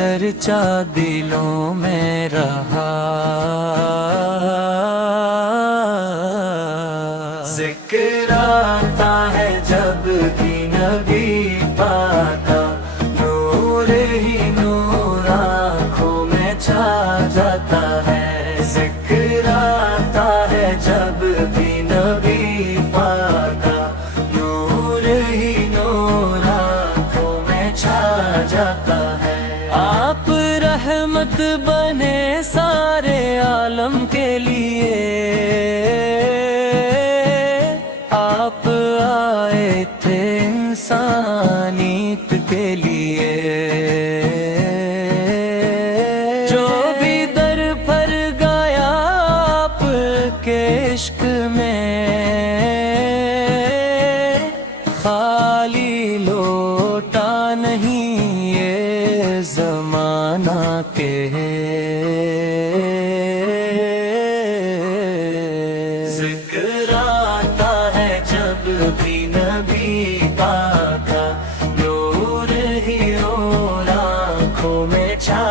چرچا دلوں میں رہا، ذکر آتا ہے جب بھی نبی پاک کا، نور ہی نور آنکھوں میں چھا جاتا ہے، ذکر آتا ہے جب بھی نبی پاک کا، نور ہی نور آنکھوں میں چھا جاتا ہے۔ آپ رحمت بنے سارے عالم کے لیے، آپ آئے تھے انسانیت کے لیے، جو بھی در پر گیا آپ کے عشق میں، خالی لوٹا نہیں یہ زمانہ کے، ذکر آتا ہے جب بھی نبی پاک کا، نور ہی نور آنکھوں میں چھا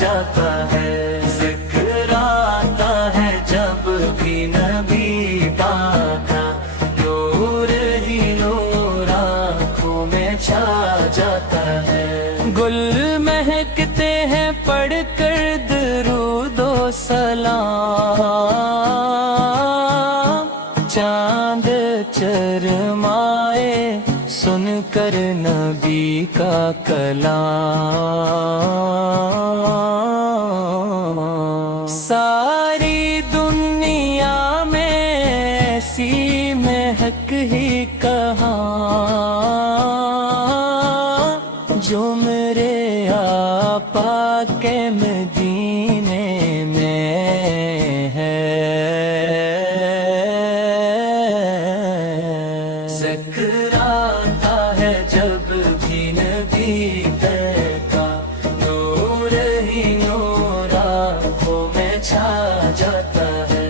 جاتا ہے، ذکر آتا ہے جب بھی نبی پاک کا، نور ہی نور آنکھوں میں چھا جاتا ہے۔ گل مہکتے ہیں پڑھ کر درود و سلام، چاند چرمائے سن کر نبی کا کلام، ساری دنیا میں ایسی مہک ہی کہاں، جو میرے آقا کے مدینے میں ہے، ذکر آتا ہے جب بھی نبی کا، نور ہی نور آنکھوں میں چھا جاتا ہے،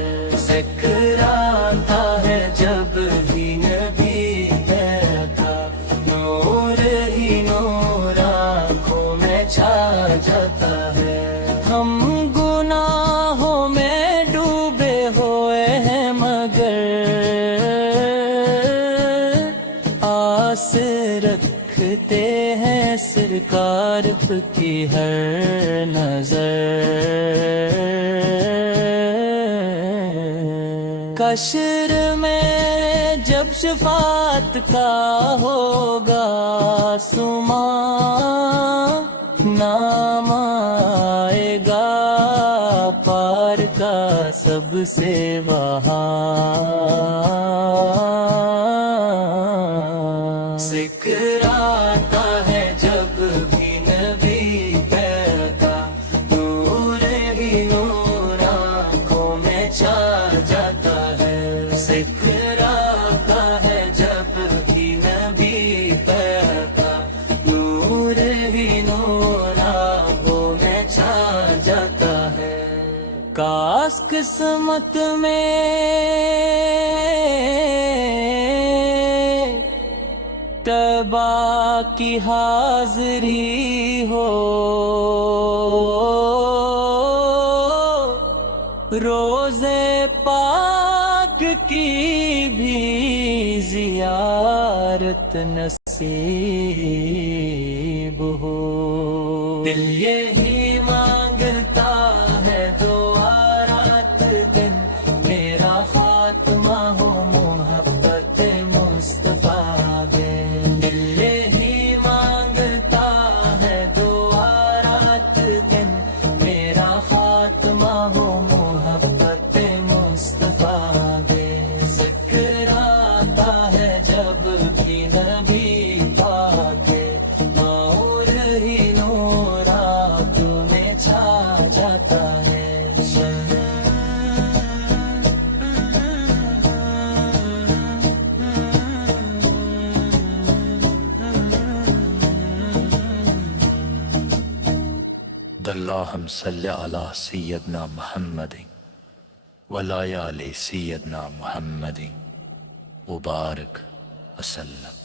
ذکر آتا ہے جب بھی نبی کا، نور ہی نور آنکھوں میں چھا جاتا ہے۔ ہم گناہوں میں ڈوبے ہوئے ہیں مگر آس رکھتے ہیں سرکار کی ہر نظر، حشر میں جب شفاعت کا ہوگا سما، نام آئے گا پار کا سب سے وہاں، ذکر آتا ہے جب بھی نبی کا، نور ہی نور آنکھوں میں چھا جاتا ہے، ذکر آتا ہے جب بھی نبی کا، نور ہی نور آنکھوں میں چھا جاتا ہے۔ کاش قسمت میں طیبہ کی حاضری ہو، روزے پاک کی بھی زیارت نصیب ہو، دل یہی مانگتا ہے دعا رات دن، میرا خاتمہ ہو محبت مصطفیٰ دے، دل یہی مانگتا ہے دعا رات دن، میرا خاتمہ ہو محبت مصطفیٰ دے، ذکر آتا ہے جب بھی نبی پاک کے، نور ہی نور آنکھوں میں چھا جاتا ہے۔ اللہم صلی علی سیدنا محمد وعلی آل سیدنا محمد وبارک وسلم۔